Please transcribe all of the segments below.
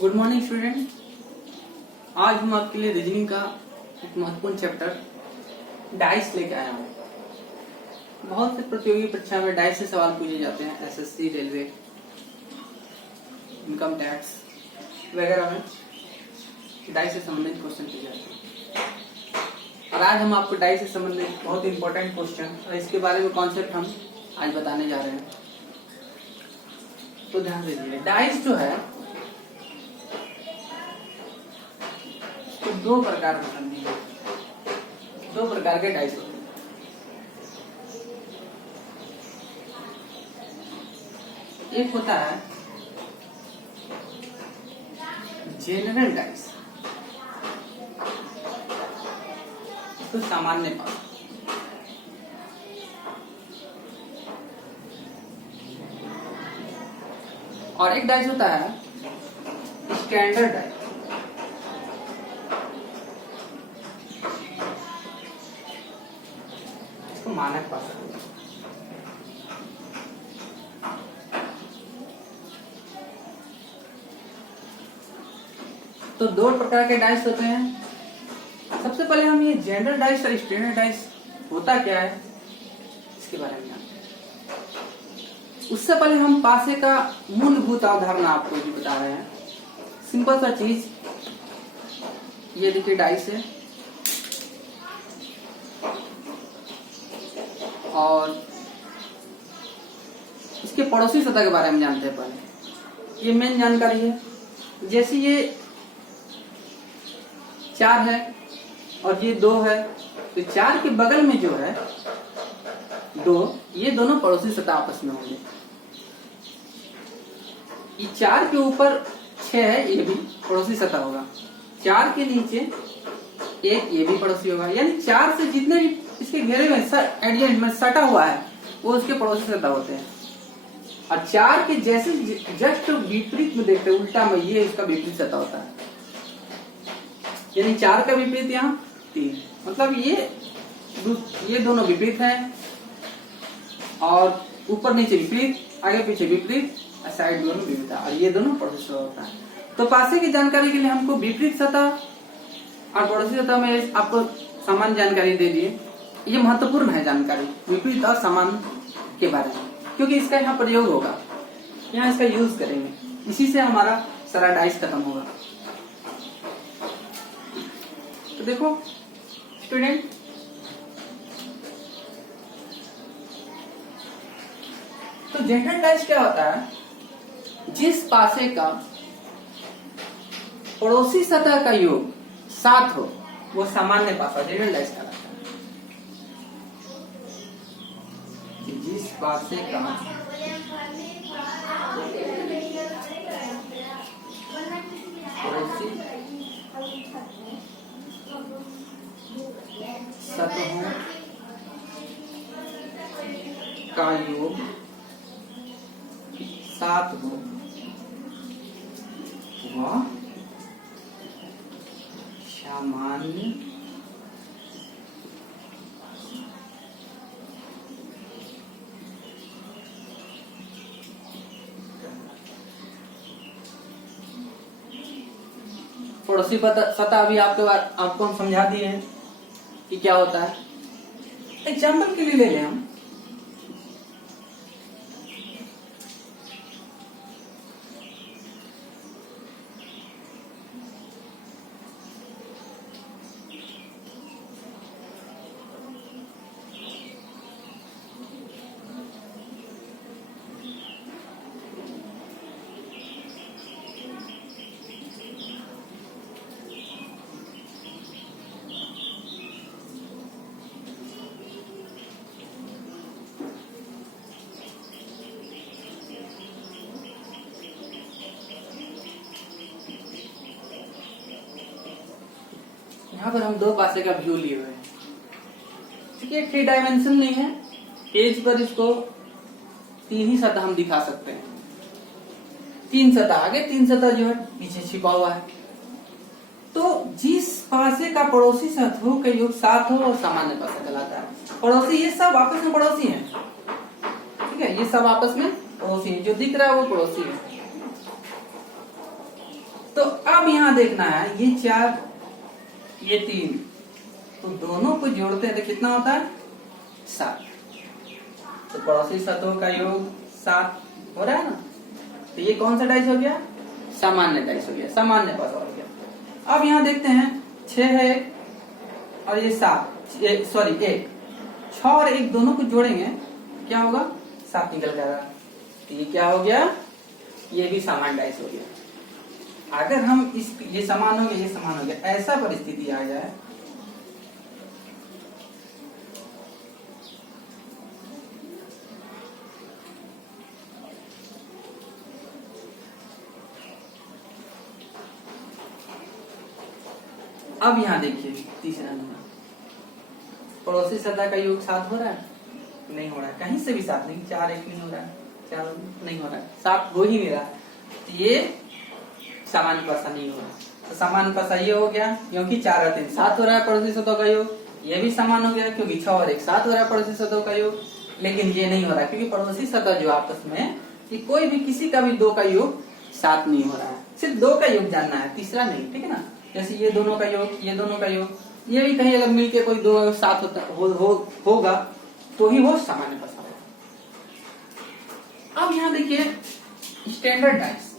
Good morning student. आज हम आपके लिए रीजनिंग का एक महत्वपूर्ण चैप्टर डाइस लेके आया हूँ। बहुत से प्रतियोगी परीक्षा में डाइस से सवाल पूछे जाते हैं। एसएससी, रेलवे, इनकम टैक्स वगैरह में डाइस से संबंधित क्वेश्चन पूछे जाते हैं। और आज हम आपको डाइस से संबंधित बहुत इंपॉर्टेंट क्वेश्चन और इसके बारे में कॉन्सेप्ट हम आज बताने जा रहे हैं। तो ध्यान दीजिए, डाइस जो है तो दो प्रकार के डाइस होते हैं। एक होता है जनरल डाइस, तो सामान्य पास। और एक डाइस होता है स्टैंडर्ड डाइस, इसको मानक पास। तो दो प्रकार के डाइस होते हैं। सबसे पहले हम ये जनरल डाइस और स्टैंडर्ड डाइस होता क्या है इसके बारे में जानते हैं। उससे पहले हम पासे का मूलभूत अवधारणा आपको भी बता रहे हैं। सिंपल सा चीज, ये देखिए डाइस है और इसके पड़ोसी सतह के बारे में जानते हैं। पहले ये मेन जानकारी है। जैसे ये 4 है और ये 2 है, तो 4 के बगल में जो है 2, ये दोनों पड़ोसी सतह आपस में होंगे। ये 4 के ऊपर 6 है, ये भी पड़ोसी सतह होगा। 4 के नीचे 1, ये भी पड़ोसी होगा। यानी 4 से जितने भी इसके घेरे में एडजेंट में सटा हुआ है वो उसके पड़ोसी सतह होते हैं। और 4 के जैसे जस्ट विपरीत में देखते हैं, उल्टा में, ये इसका विपरीत सतह होता है। यानी 4 का विपरीत यहाँ 3, मतलब ये दोनों विपरीत हैं और ऊपर नीचे विपरीत, आगे पीछे विपरीत, साइड दोनों विपरीत, और ये दोनों पड़ोसी सतह होता है। तो पासे की जानकारी के लिए हमको विपरीत सतह और पड़ोसी सतह में आपको समान जानकारी दे दिए। ये महत्वपूर्ण है जानकारी विपरीत और समान के बारे में, क्योंकि इसका यहाँ प्रयोग होगा, यहाँ इसका यूज करेंगे। इसी से हमारा सारा डाइस खत्म होगा। तो देखो स्टूडेंट, तो जनरल डाइस क्या होता है? जिस पासे का पड़ोसी सतह का योग 7 हो वो सामान्य पासा जनरल डाइस कहलाता है। जिस पासे का पड़ोसी सतहों का योग 7 हो वह सामान्य पड़ोसी सतह अभी आपको हम समझा दिए हैं कि क्या होता है। एग्जाम्पल के लिए ले लें हम, यहाँ पर हम दो पासे का व्यू लिए हुए हैं। देखिए 3 डायमेंशन नहीं है, पेज पर इसको 3 ही सतह हम दिखा सकते हैं। 3 सतह आगे, 3 सतह जो है पीछे छिपा हुआ है। तो जिस पासे का पड़ोसी सतहों का योग 7 हो और सामान्य पासा कहलाता है। पड़ोसी ये सब आपस में पड़ोसी हैं, ठीक है, ये सब आपस में पड़ोसी है। जो दिख रहा है वो पड़ोसी है। तो अब यहाँ देखना है ये 4 ये 3, तो दोनों को जोड़ते हैं तो कितना होता है 7। तो पड़ोसी सतहों का योग 7 हो रहा है ना। तो ये कौन सा डाइस हो गया, सामान्य डाइस हो गया, सामान्य पासा हो गया। अब यहाँ देखते हैं 6 है और ये 7 सॉरी 1, 6 और 1 दोनों को जोड़ेंगे क्या होगा 7 निकल जाएगा। तो ये क्या हो गया, ये भी समान डाइस हो गया। अगर हम इस ये समान हो गया ये समान हो गया, ऐसा परिस्थिति आ जाए अब यहाँ देखिए तीसरा नंबर, पड़ोसी सतह का योग 7 हो रहा है, नहीं हो रहा है, कहीं से भी 7 नहीं, 4 1 नहीं हो रहा है, 4 नहीं हो रहा है, 7 हो ही नहीं रहा। तो ये सामान्य पासा नहीं हो रहा। तो सामान्य पासा ये हो गया क्योंकि 4 और 3 7 हो रहा है पड़ोसी सतहों का योग, ये भी समान हो गया क्योंकि 6 और 1 7 हो रहा है पड़ोसी सतहों का योग। लेकिन ये नहीं हो रहा क्योंकि पड़ोसी सतह जो आपस में कि कोई भी किसी का भी 2 का योग 7 नहीं हो रहा है, सिर्फ 2 का योग जानना है, तीसरा नहीं, ठीक है ना। जैसे ये दोनों का योग, ये दोनों का योग, ये भी कहीं अगर मिलके कोई 2 7 होगा तो ही वो सामान्य पासा होगा। अब यहाँ देखिए स्टैंडर्ड डाइस,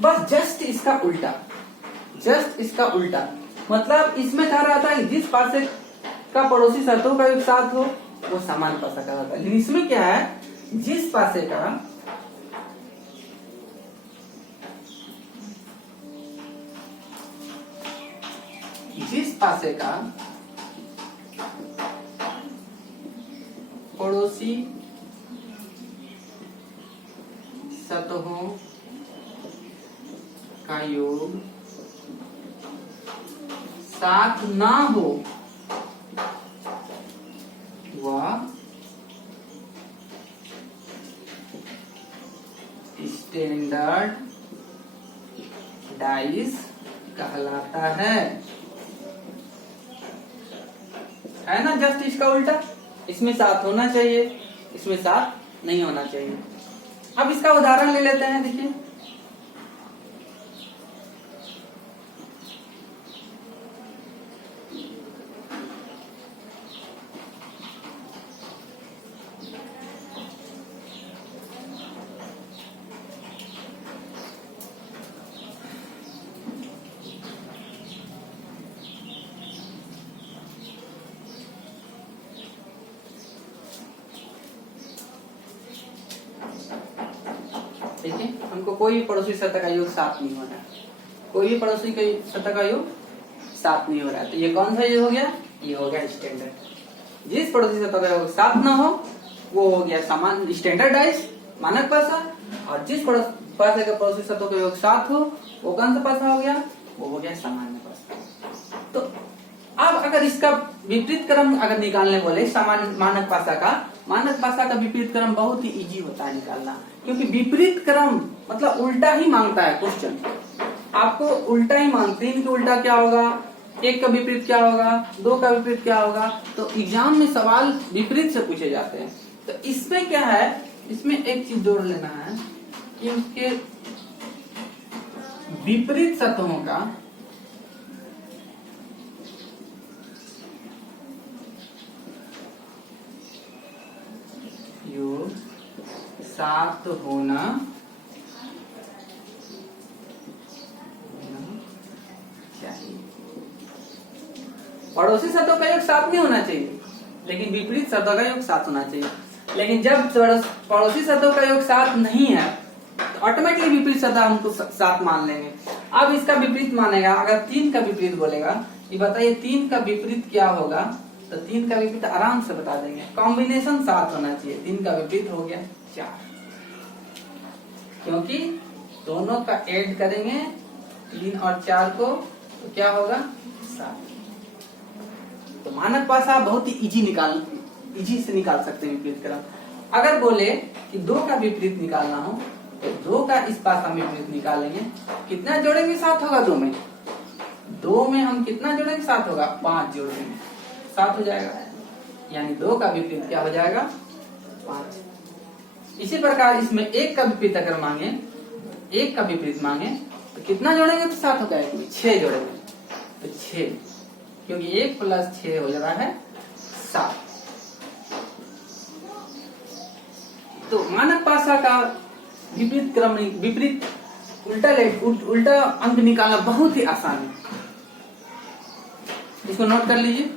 बस जस्ट इसका उल्टा, मतलब इसमें कहा रहा था जिस पासे का पड़ोसी सतहों का योग 7 हो वो सामान्य पासा का होता है। लेकिन इसमें क्या है, जिस पासे का पड़ोसी सतहों का योग 7 ना हो वह स्टैंडर्ड डाइस कहलाता है ना। जस्ट इसका उल्टा, इसमें 7 होना चाहिए, इसमें 7 नहीं होना चाहिए। अब इसका उदाहरण ले लेते हैं, देखिए ठीक है, हमको कोई भी पड़ोसी सतह का योग 7 नहीं हो रहा है, कोई भी पड़ोसी का सतह का योग 7 नहीं हो रहा है। तो ये कौन सा योग हो गया, ये हो गया स्टैंडर्ड। जिस पड़ोसी सतह का योग 7 ना हो वो हो गया सामान्य स्टैंडर्ड डाइस मानक पासा, और जिस पासे का पड़ोसी सतहों का योग 7 हो वो कौन सा पासा हो गया, वो हो गया सामान्य पासा। तो अब अगर इसका विपरीत क्रम अगर निकालने बोले सामान्य मानक पासा का विपरीत क्रम बहुत ही इजी होता है निकालना, क्योंकि विपरीत क्रम मतलब उल्टा ही मांगता है क्वेश्चन, आपको उल्टा ही मांगते हैं कि उल्टा क्या होगा, 1 का विपरीत क्या होगा, 2 का विपरीत क्या होगा। तो एग्जाम में सवाल विपरीत से पूछे जाते हैं। तो इसमें क्या है, इसमें एक चीज जोड़ लेना है कि उसके विपरीत सतहों का योग 7 होना चाहिए। पड़ोसी सतहों का योग 7 नहीं होना चाहिए, लेकिन विपरीत सतहों का योग 7 होना चाहिए। लेकिन जब पड़ोसी सतहों का योग 7 नहीं है तो ऑटोमेटिकली विपरीत सतह हमको 7 मान लेंगे। अब इसका विपरीत मानेगा, अगर 3 का विपरीत बोलेगा कि बताइए 3 का विपरीत क्या होगा, तो 3 का विपरीत आराम से बता देंगे, कॉम्बिनेशन 7 होना चाहिए। 3 का विपरीत हो गया 4, क्योंकि दोनों का ऐड करेंगे 3 और 4 को तो क्या होगा 7। तो मानक पासा बहुत ही इजी से निकाल सकते हैं विपरीत क्रम। अगर बोले कि 2 का विपरीत निकालना हो तो 2 का इस पासा में विपरीत निकालेंगे, कितना जोड़ेंगे 7 होगा 2 में, 2 में हम कितना जोड़ेंगे 7 होगा, 5 जोड़ेंगे 7 हो जाएगा, यानी 2 का विपरीत क्या हो जाएगा 5। इसी प्रकार इसमें 1 का विपरीत अगर मांगे, 1 का विपरीत मांगे तो कितना जोड़ेंगे तो 7 होगा, 6 जोड़ेंगे तो 6, क्योंकि 1 + 6 हो जा रहा है 7। तो मानक पासा का विपरीत क्रम, विपरीत उल्टा अंक निकालना बहुत ही आसान है, इसको नोट कर लीजिए।